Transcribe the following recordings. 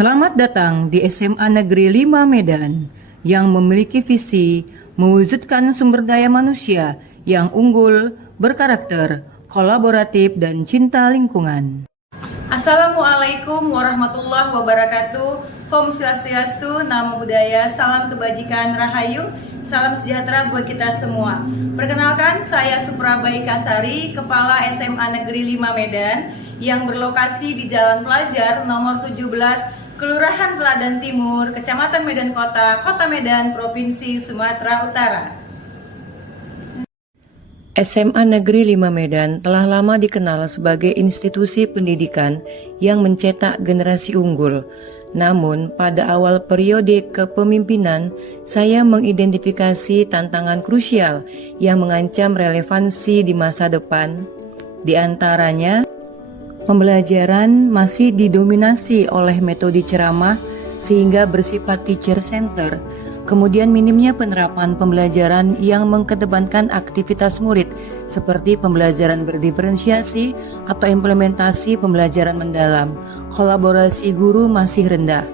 Selamat datang di SMA Negeri 5 Medan yang memiliki visi mewujudkan sumber daya manusia yang unggul, berkarakter, kolaboratif, dan cinta lingkungan. Assalamualaikum warahmatullahi wabarakatuh. Om Swastiastu, Namo Buddhaya, salam kebajikan, rahayu, salam sejahtera buat kita semua. Perkenalkan, saya Suprabai Kasari, Kepala SMA Negeri 5 Medan yang berlokasi di Jalan Pelajar nomor 17, Kelurahan Teladan Timur, Kecamatan Medan Kota, Kota Medan, Provinsi Sumatera Utara. SMA Negeri 5 Medan telah lama dikenal sebagai institusi pendidikan yang mencetak generasi unggul. Namun, pada awal periode kepemimpinan, saya mengidentifikasi tantangan krusial yang mengancam relevansi di masa depan. Di antaranya, pembelajaran masih didominasi oleh metode ceramah sehingga bersifat teacher center. Kemudian minimnya penerapan pembelajaran yang mengedepankan aktivitas murid seperti pembelajaran berdiferensiasi atau implementasi pembelajaran mendalam. Kolaborasi guru masih rendah.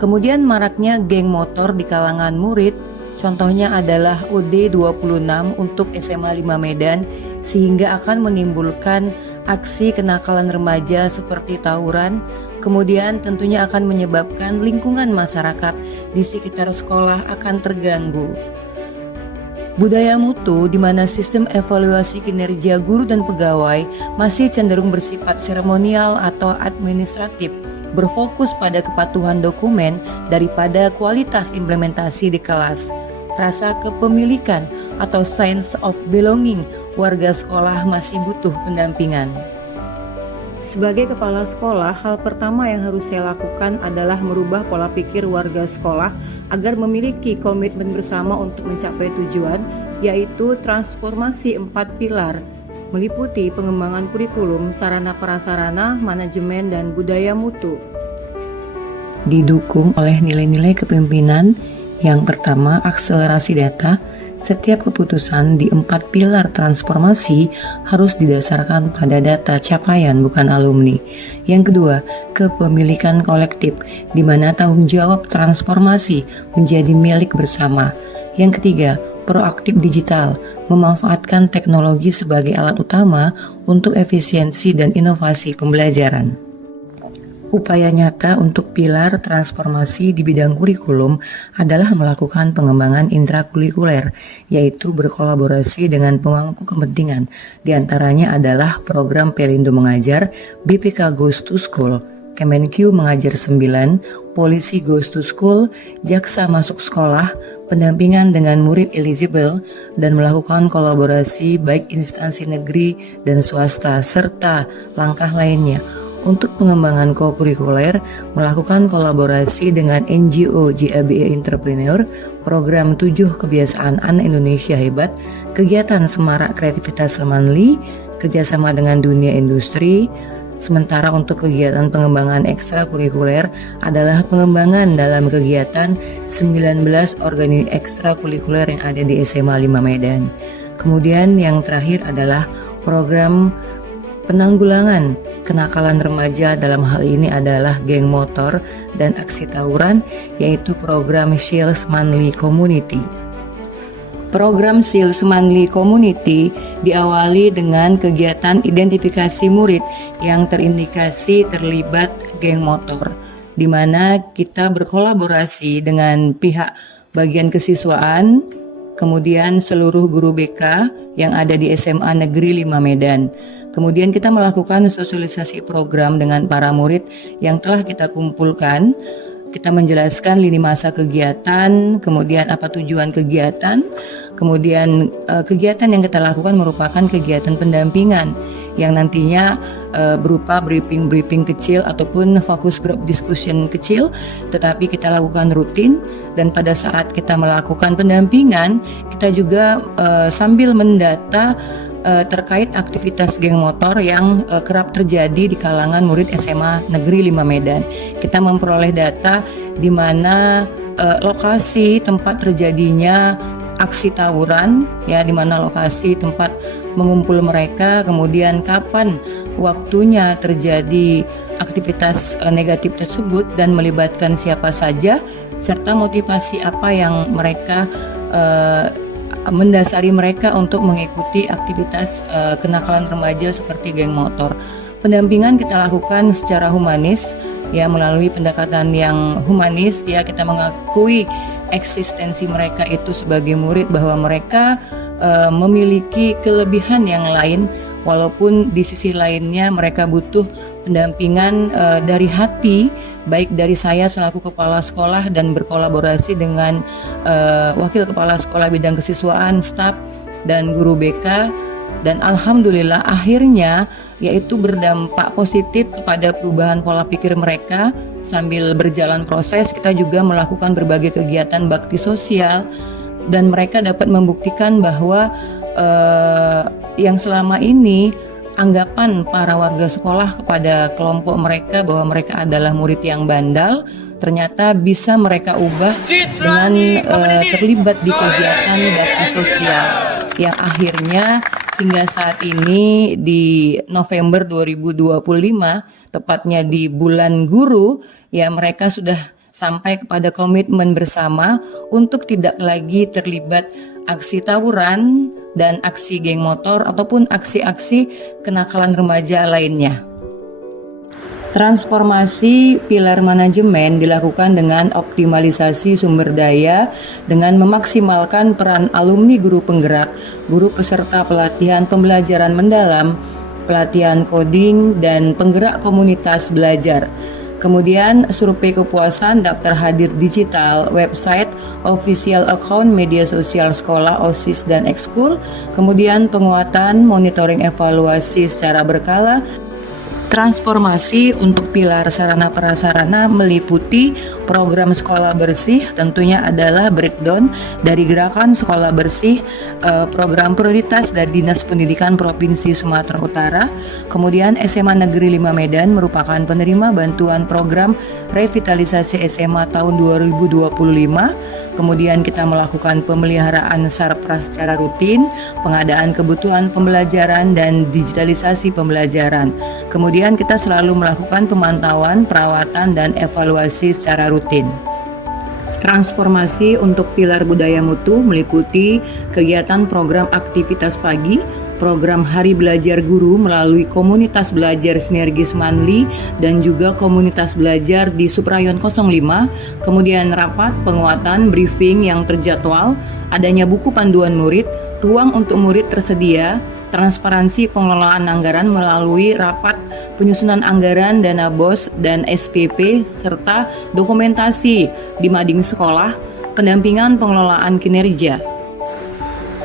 Kemudian maraknya geng motor di kalangan murid. Contohnya adalah UD 26 untuk SMA 5 Medan sehingga akan menimbulkan aksi kenakalan remaja seperti tawuran, kemudian tentunya akan menyebabkan lingkungan masyarakat di sekitar sekolah akan terganggu. Budaya mutu di mana sistem evaluasi kinerja guru dan pegawai masih cenderung bersifat seremonial atau administratif, berfokus pada kepatuhan dokumen daripada kualitas implementasi di kelas. Rasa kepemilikan atau sense of belonging warga sekolah masih butuh pendampingan. Sebagai kepala sekolah, hal pertama yang harus saya lakukan adalah merubah pola pikir warga sekolah agar memiliki komitmen bersama untuk mencapai tujuan, yaitu transformasi 4 pilar, meliputi pengembangan kurikulum, sarana prasarana, manajemen, dan budaya mutu. Didukung oleh nilai-nilai kepemimpinan. Yang pertama, akselerasi data. Setiap keputusan di 4 pilar transformasi harus didasarkan pada data capaian, bukan alumni. Yang kedua, kepemilikan kolektif, di mana tanggung jawab transformasi menjadi milik bersama. Yang ketiga, proaktif digital, memanfaatkan teknologi sebagai alat utama untuk efisiensi dan inovasi pembelajaran. Upaya nyata untuk pilar transformasi di bidang kurikulum adalah melakukan pengembangan intrakurikuler, yaitu berkolaborasi dengan pemangku kepentingan. Di antaranya adalah program Pelindo Mengajar, BPK Goes to School, Kemenq Mengajar 9, Polisi Goes to School, Jaksa Masuk Sekolah, pendampingan dengan murid eligible, dan melakukan kolaborasi baik instansi negeri dan swasta, serta langkah lainnya. Untuk pengembangan kokurikuler, melakukan kolaborasi dengan NGO JABE Entrepreneur, program 7 Kebiasaan Anak Indonesia Hebat, kegiatan Semarak Kreativitas Manli, kerjasama dengan dunia industri. Sementara untuk kegiatan pengembangan ekstrakurikuler adalah pengembangan dalam kegiatan 19 organisasi ekstrakurikuler yang ada di SMA 5 Medan. Kemudian yang terakhir adalah program penanggulangan kenakalan remaja, dalam hal ini adalah geng motor dan aksi tawuran, yaitu program Shields Manly Community. Program Shields Manly Community diawali dengan kegiatan identifikasi murid yang terindikasi terlibat geng motor, di mana kita berkolaborasi dengan pihak bagian kesiswaan, kemudian seluruh guru BK yang ada di SMA Negeri 5 Medan. Kemudian kita melakukan sosialisasi program dengan para murid yang telah kita kumpulkan. Kita menjelaskan lini masa kegiatan, kemudian apa tujuan kegiatan, kemudian kegiatan yang kita lakukan merupakan kegiatan pendampingan yang nantinya berupa briefing kecil ataupun focus group discussion kecil, tetapi kita lakukan rutin. Dan pada saat kita melakukan pendampingan, kita juga sambil mendata terkait aktivitas geng motor yang kerap terjadi di kalangan murid SMA Negeri 5 Medan. Kita memperoleh data di mana lokasi tempat terjadinya aksi tawuran, ya, di mana lokasi tempat mengumpul mereka, kemudian kapan waktunya terjadi aktivitas negatif tersebut dan melibatkan siapa saja, serta motivasi apa yang mereka mendasari mereka untuk mengikuti aktivitas kenakalan remaja seperti geng motor. Pendampingan kita lakukan secara humanis, ya, melalui pendekatan yang humanis, ya, kita mengakui eksistensi mereka itu sebagai murid, bahwa mereka memiliki kelebihan yang lain, walaupun di sisi lainnya mereka butuh pendampingan dari hati, baik dari saya selaku kepala sekolah dan berkolaborasi dengan wakil kepala sekolah bidang kesiswaan, staf, dan guru BK. Dan alhamdulillah akhirnya yaitu berdampak positif kepada perubahan pola pikir mereka. Sambil berjalan proses, kita juga melakukan berbagai kegiatan bakti sosial, dan mereka dapat membuktikan bahwa yang selama ini anggapan para warga sekolah kepada kelompok mereka bahwa mereka adalah murid yang bandal, ternyata bisa mereka ubah dengan terlibat di kegiatan bakti sosial, yang akhirnya hingga saat ini di November 2025, tepatnya di bulan guru, ya, mereka sudah sampai kepada komitmen bersama untuk tidak lagi terlibat aksi tawuran dan aksi geng motor ataupun aksi-aksi kenakalan remaja lainnya. Transformasi pilar manajemen dilakukan dengan optimalisasi sumber daya dengan memaksimalkan peran alumni guru penggerak, guru peserta pelatihan pembelajaran mendalam, pelatihan coding, dan penggerak komunitas belajar. Kemudian survei kepuasan daftar hadir digital, website, official account media sosial sekolah, OSIS, dan ekskul. Kemudian penguatan monitoring evaluasi secara berkala. Transformasi untuk pilar sarana prasarana meliputi program sekolah bersih, tentunya adalah breakdown dari gerakan sekolah bersih, program prioritas dari Dinas Pendidikan Provinsi Sumatera Utara. Kemudian SMA Negeri 5 Medan merupakan penerima bantuan program revitalisasi SMA tahun 2025. Kemudian kita melakukan pemeliharaan sarpras secara rutin, pengadaan kebutuhan pembelajaran, dan digitalisasi pembelajaran. Kemudian kita selalu melakukan pemantauan, perawatan, dan evaluasi secara rutin. Transformasi untuk pilar budaya mutu meliputi kegiatan program aktivitas pagi, program Hari Belajar Guru melalui komunitas belajar Sinergis Manli dan juga komunitas belajar di Suprayon 05, kemudian rapat penguatan briefing yang terjadwal, adanya buku panduan murid, ruang untuk murid tersedia, transparansi pengelolaan anggaran melalui rapat penyusunan anggaran dana BOS dan SPP, serta dokumentasi di mading sekolah, pendampingan pengelolaan kinerja.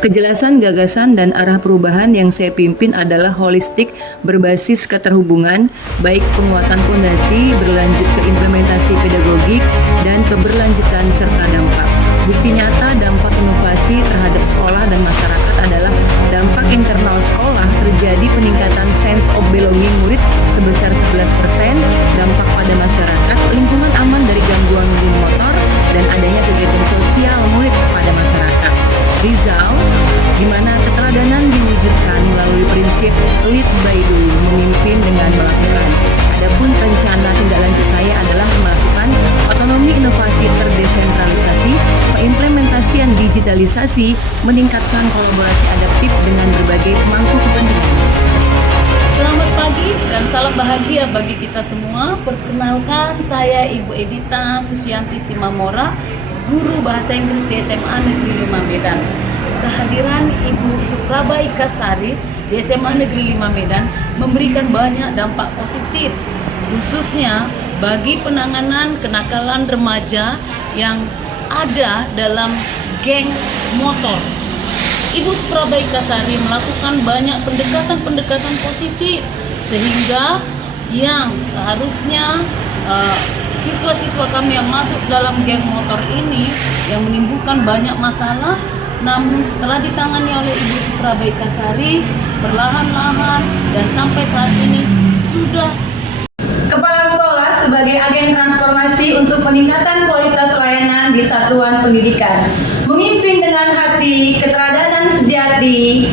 Kejelasan gagasan dan arah perubahan yang saya pimpin adalah holistik, berbasis keterhubungan, baik penguatan fondasi, berlanjut ke implementasi pedagogik, dan keberlanjutan serta dampak. Bukti nyata dampak inovasi terhadap sekolah dan masyarakat adalah dampak internal sekolah, terjadi peningkatan sense of belonging murid sebesar 11%, dampak pada masyarakat, lingkungan aman dari gangguan geng motor, dan adanya kegiatan sosial murid kepada masyarakat. Result, di mana keteladanan diwujudkan melalui prinsip lead by doing, memimpin dengan melakukan. Adapun rencana tindak lanjut saya adalah melakukan otonomi inovasi terdesentralisasi, pengimplementasian digitalisasi, meningkatkan kolaborasi adaptif dengan berbagai pemangku kepentingan. Selamat pagi dan salam bahagia bagi kita semua. Perkenalkan, saya Ibu Edita Susianti Simamora, guru bahasa Inggris di SMA Negeri 5 Medan. Kehadiran Ibu Supraba Ikasari di SMA Negeri 5 Medan memberikan banyak dampak positif, khususnya bagi penanganan kenakalan remaja yang ada dalam geng motor. Ibu Supraba Ikasari melakukan banyak pendekatan-pendekatan positif, sehingga yang seharusnya siswa-siswa kami yang masuk dalam geng motor ini yang menimbulkan banyak masalah, namun setelah ditangani oleh Ibu Supraba Ikasari, perlahan-lahan dan sampai saat ini sudah. Kepala sekolah sebagai agen transformasi untuk peningkatan kualitas layanan di satuan pendidikan, memimpin dengan hati, keteladanan sejati,